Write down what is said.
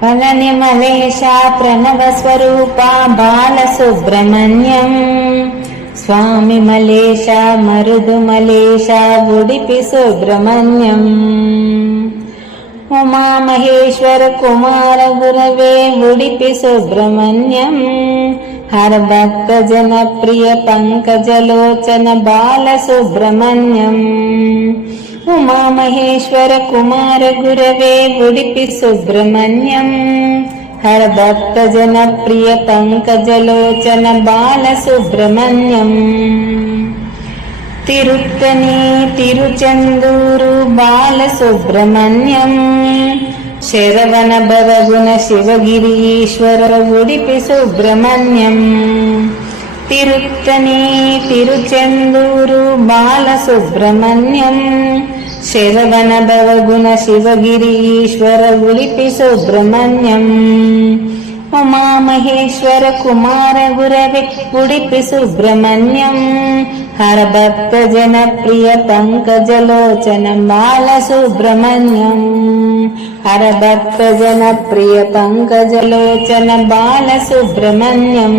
పళని మలేశ ప్రణవ స్వరూప బాలసుబ్రహ్మణ్యం స్వామి మలేశ మరుదు మలేశ ఉడిపి సుబ్రహ్మణ్యం ఉమా మహేశ్వర కుమార గురవే ఉడిపి సుబ్రహ్మణ్యం హర భక్త జన ప్రియ పంకజలోచన బాలసుబ్రహ్మణ్యం ఉమా మహేశ్వర కుమార గురవే ఉడిపి సుబ్రహ్మణ్యం హర భక్త జన ప్రియ పంకజలోచన బాలసుబ్రహ్మణ్యం తిరుత్తని తిరుచెందూరు బాలసుబ్రహ్మణ్యం శరవణ భవగుణ శివగిరి ఈశ్వర ఉడిపి సుబ్రహ్మణ్యం తిరుత్తని తిరుచెందూరు బాలసుబ్రహ్మణ్యం శరవణ భవగుణ శివగిరి ఈశ్వర ఉడిపి సుబ్రహ్మణ్యం ఉమా మహేశ్వర కుమార గురవే ఉడిపి సుబ్రహ్మణ్యం హర భక్త జన ప్రియ పంకజలోచన బాలసుబ్రహ్మణ్యం హర భక్త జన ప్రియ పంకజలోచన బాలసుబ్రహ్మణ్యం